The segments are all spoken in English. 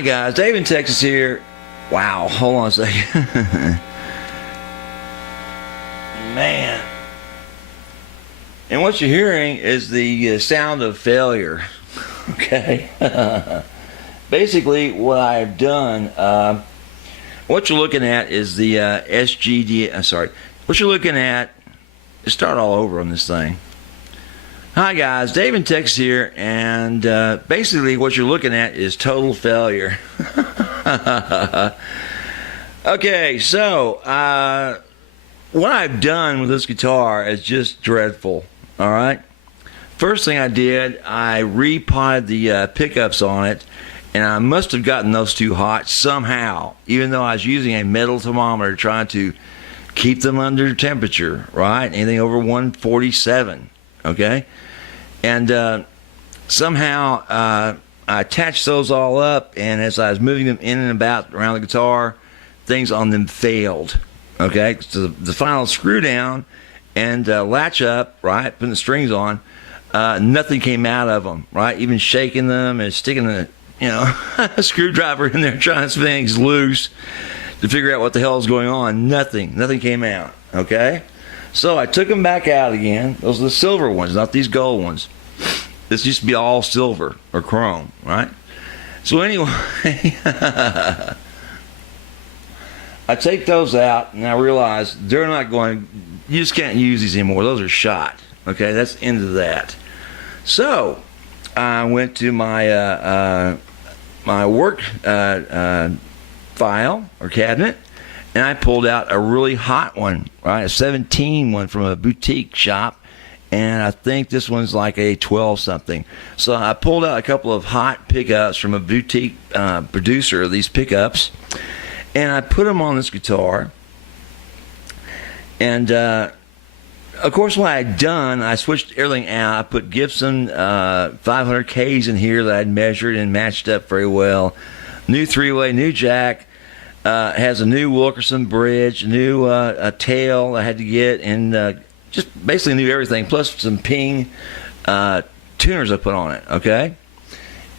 Hi guys, Dave in Texas here. Wow, hold on a second. Man. And what you're hearing is the sound of failure. Okay. Basically, what I've done, what you're looking at is the SGD. What you're looking at. Let's start all over on this thing. Hi guys, Dave in Texas here, and basically what you're looking at is total failure. Okay, so what I've done with this guitar is just dreadful. All right. First thing I did, I repotted the pickups on it, and I must have gotten those too hot somehow, even though I was using a metal thermometer trying to keep them under temperature, right? Anything over 147, okay? And somehow I attached those all up, and as I was moving them in and about around the guitar, things on them failed, okay? So the final screw down and latch up, right, putting the strings on, nothing came out of them, right? Even shaking them and sticking a screwdriver in there trying to spin things loose to figure out what the hell is going on. Nothing came out, okay? So I took them back out again. Those are the silver ones, not these gold ones. This used to be all silver or chrome, right? So anyway, I take those out, and I realize they're not going, you just can't use these anymore. Those are shot, okay? That's the end of that. So I went to my my work file or cabinet, and I pulled out a really hot one, right? A 17 one from a boutique shop, and I think this one's like a 12 something. So I pulled out a couple of hot pickups from a boutique producer of these pickups, and I put them on this guitar. And of course, what I had done, I switched everything out. I put Gibson 500Ks in here that I'd measured and matched up very well. New three-way, new jack. Has a new Wilkerson bridge, a new tail I had to get, and just basically knew everything, plus some Ping tuners I put on it, okay?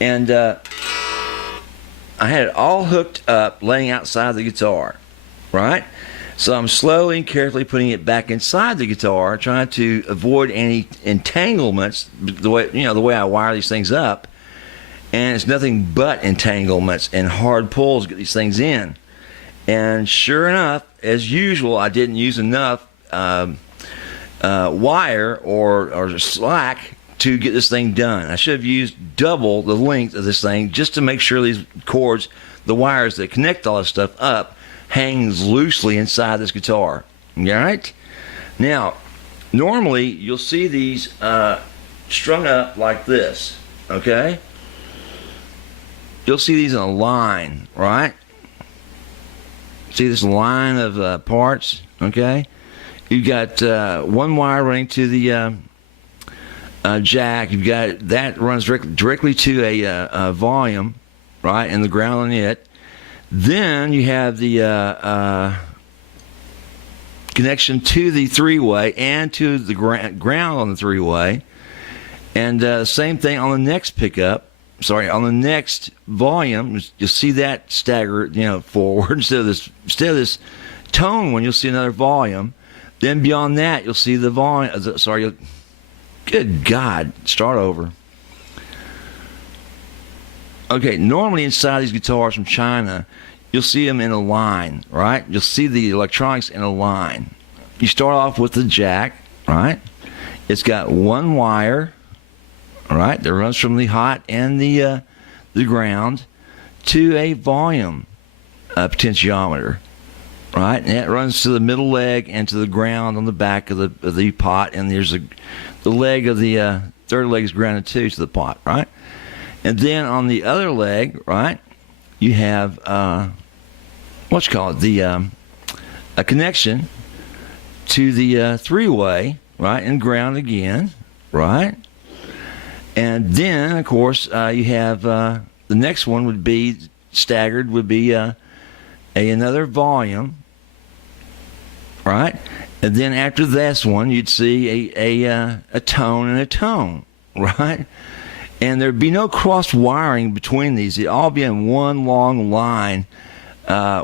And I had it all hooked up, laying outside the guitar, right? So I'm slowly and carefully putting it back inside the guitar, trying to avoid any entanglements, the way I wire these things up. And it's nothing but entanglements and hard pulls to get these things in. And sure enough, as usual, I didn't use enough wire or slack to get this thing done. I should have used double the length of this thing just to make sure these cords, the wires that connect all this stuff up, hangs loosely inside this guitar. All right? Now, normally you'll see these strung up like this, okay? You'll see these in a line, right? See this line of parts, okay? You've got one wire running to the jack. You've got that runs directly to a volume, right, and the ground on it. Then you have the connection to the three-way and to the ground on the three-way. And same thing on the next pickup. On the next volume, you'll see that stagger, forward instead of this tone one. You'll see another volume. Then beyond that, you'll see the volume. Good God, start over. Okay, normally inside these guitars from China, you'll see them in a line, right? You'll see the electronics in a line. You start off with the jack, right? It's got one wire, all right, that runs from the hot and the ground to a volume potentiometer, right? And that runs to the middle leg and to the ground on the back of the pot, and there's the leg of the third leg is grounded too to the pot, right? And then on the other leg, right, you have a connection to the three-way, right, and ground again, right? And then, of course, you have the next one would be staggered, would be another volume, right? And then after this one, you'd see a tone and a tone, right? and there'd be no cross wiring between these. They'd all be in one long line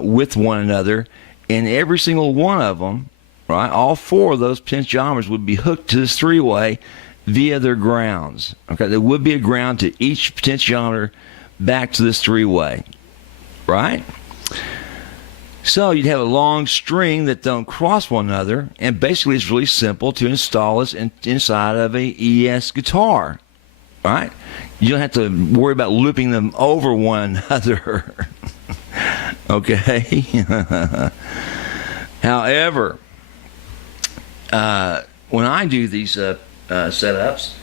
with one another, and every single one of them, right, all 4 of those potentiometers would be hooked to this 3-way via their grounds. Okay, there would be a ground to each potentiometer back to this 3-way, right? So you'd have a long string that don't cross one another, and basically it's really simple to install this inside of a ES guitar, right? You don't have to worry about looping them over one another. Okay? However, when I do these setups,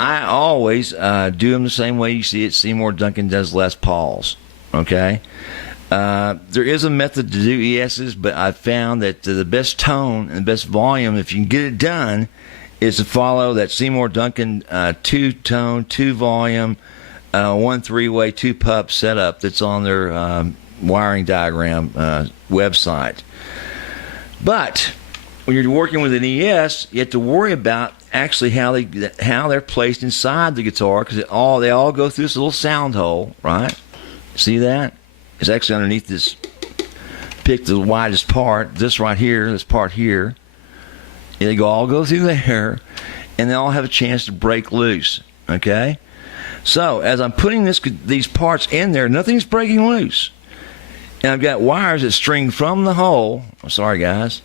I always do them the same way you see it Seymour Duncan does Les Pauls. Okay? There is a method to do ESs, but I've found that the best tone and the best volume, if you can get it done, is to follow that Seymour Duncan 2-tone, 2-volume, 1 3-way, 2 PUP setup that's on their wiring diagram website. But when you're working with an ES, you have to worry about actually how they're placed inside the guitar, because they all go through this little sound hole, right? See that? It's actually underneath this. Pick the widest part, this right here, this part here. And they all go through there, and they all have a chance to break loose. Okay? So as I'm putting these parts in there, nothing's breaking loose. And I've got wires that string from the hole. I'm sorry, guys.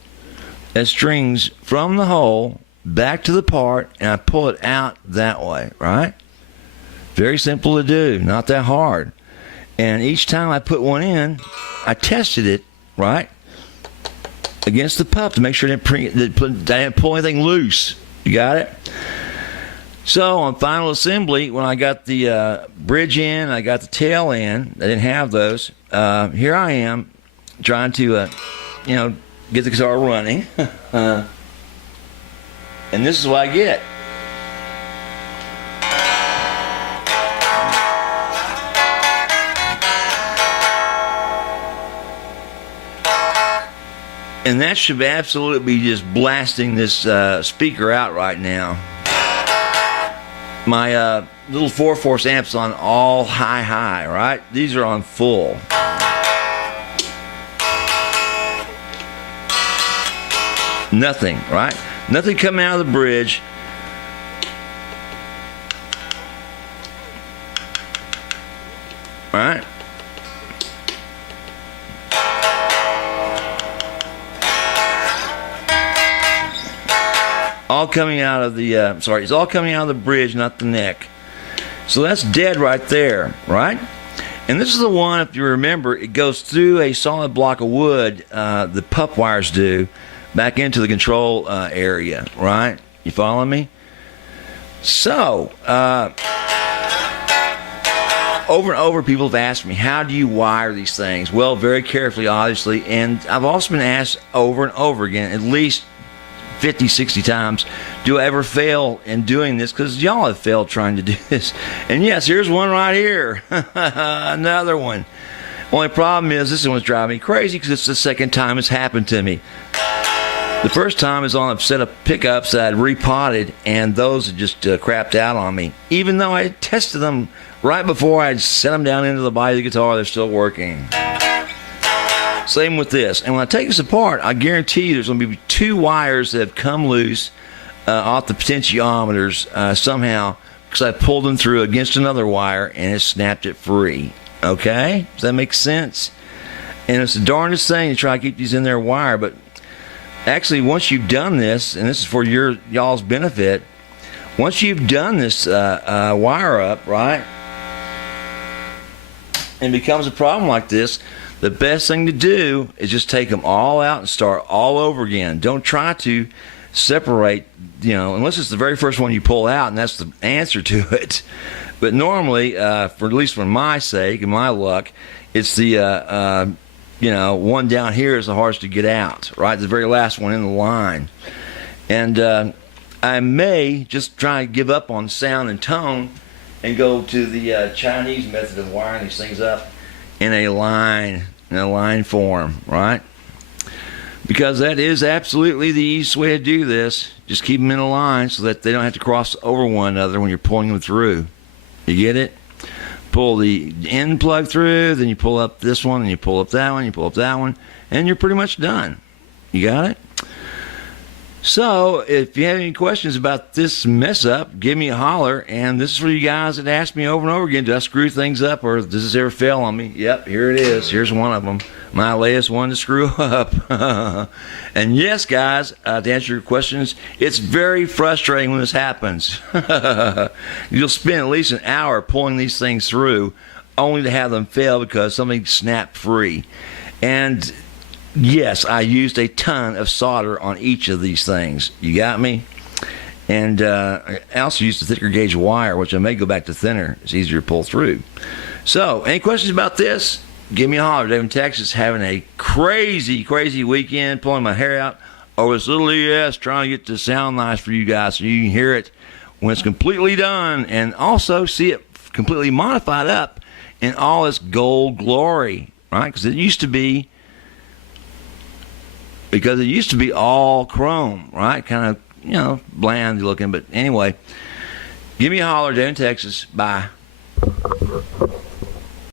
That strings from the hole back to the part, and I pull it out that way, right? Very simple to do, not that hard. And each time I put one in, I tested it, right, against the pup to make sure I didn't pull anything loose. You got it? So on final assembly, when I got the bridge in, I got the tail in, I didn't have those. Here I am trying to, get the guitar running. And this is what I get. And that should absolutely be just blasting this speaker out right now. My little 4-force amp's on all high, right? These are on full. Nothing, right? Nothing coming out of the bridge. All right? All coming out of the, it's all coming out of the bridge, not the neck. So that's dead right there, right? And this is the one, if you remember, it goes through a solid block of wood, the PUP wires do, back into the control area, right? You follow me? So, over and over, people have asked me, how do you wire these things? Well, very carefully, obviously, and I've also been asked over and over again, at least 50, 60 times, do I ever fail in doing this? Because y'all have failed trying to do this. And yes, here's one right here. Another one. Only problem is this one's driving me crazy because it's the second time it's happened to me. The first time is on a set of pickups that I'd repotted, and those had just crapped out on me. Even though I had tested them right before I'd set them down into the body of the guitar, they're still working. Same with this. And when I take this apart, I guarantee you there's going to be 2 wires that have come loose off the potentiometers somehow, because I pulled them through against another wire and it snapped it free. Okay? Does that make sense? And it's the darndest thing to try to keep these in their wire, but actually once you've done this, and this is for y'all's benefit, once you've done this wire up, right, and it becomes a problem like this, the best thing to do is just take them all out and start all over again. Don't try to separate, unless it's the very first one you pull out, and that's the answer to it. But normally, for at least for my sake and my luck, it's the one down here is the hardest to get out, right? The very last one in the line. And I may just try to give up on sound and tone and go to the Chinese method of wiring these things up in a line form, right? Because that is absolutely the easiest way to do this. Just keep them in a line so that they don't have to cross over one another when you're pulling them through. You get it? Pull the end plug through, then you pull up this one, and you pull up that one, you pull up that one, and you're pretty much done. You got it? So, if you have any questions about this mess up, give me a holler. And this is for you guys that ask me over and over again, do I screw things up or does this ever fail on me? Yep, here it is. Here's one of them. My latest one to screw up. And yes, guys, to answer your questions, it's very frustrating when this happens. You'll spend at least an hour pulling these things through only to have them fail because something snapped free. And yes, I used a ton of solder on each of these things. You got me? And I also used a thicker gauge wire, which I may go back to thinner. It's easier to pull through. So, any questions about this? Give me a holler. Dave in Texas, having a crazy, crazy weekend, pulling my hair out over this little ES, trying to get this sound nice for you guys so you can hear it when it's completely done and also see it completely modified up in all its gold glory, right? Because it used to be all chrome, right? Kind of, bland looking. But anyway, give me a holler, Dave in Texas. Bye.